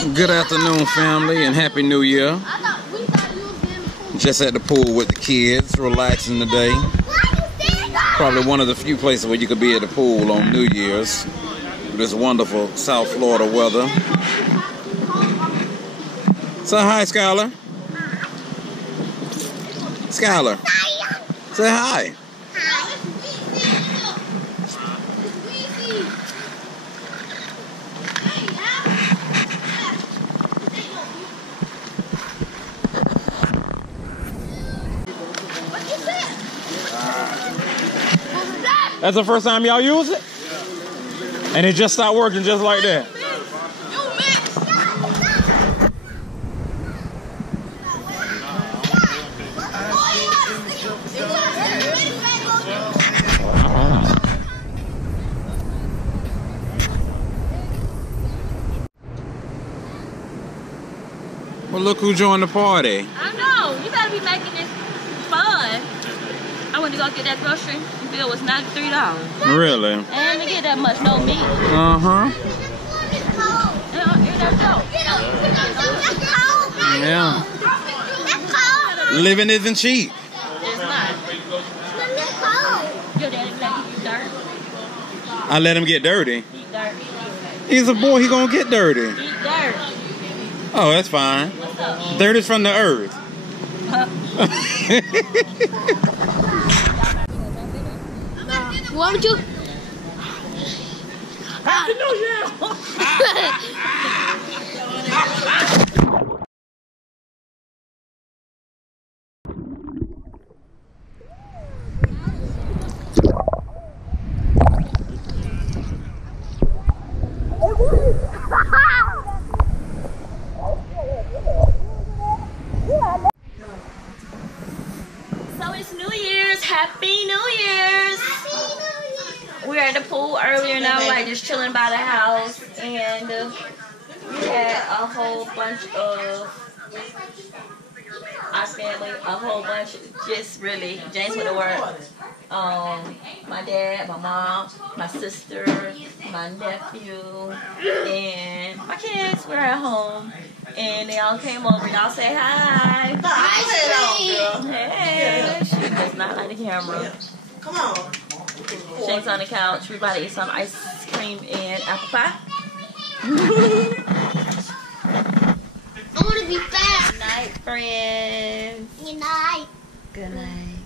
Good afternoon, family, and Happy New Year. Just at the pool with the kids, relaxing today. Probably one of the few places where you could be at the pool on New Year's. This wonderful South Florida weather. Say hi, Skylar. Skylar. Say hi. That's the first time y'all use it? And it just stopped working just like that? Well, look who joined the party. I know. You better be making this fun. I went to go get that grocery. The bill was $93. Really? And to get that much no meat. Uh-huh. Yeah. Living isn't cheap. It's not. Your daddy let you dirt. I let him get dirty. Eat dirt. He's a boy, he gonna get dirty. Eat dirt. Oh, that's fine. What's up? Dirt is from the earth. What would you? Happy New Year! So it's New Year's. Happy New Year's. We were at the pool earlier now, like just chilling by the house, and we had a whole bunch of our family, a whole bunch, just really, James went to work. My dad, my mom, my sister, my nephew, and my kids were at home, and they all came over. Y'all say hi. Hey, she does not like the camera. Come on. Shane's on the couch. We about to eat some ice cream and apple pie. I want to be fast. Good night, friends. Good night. Good night.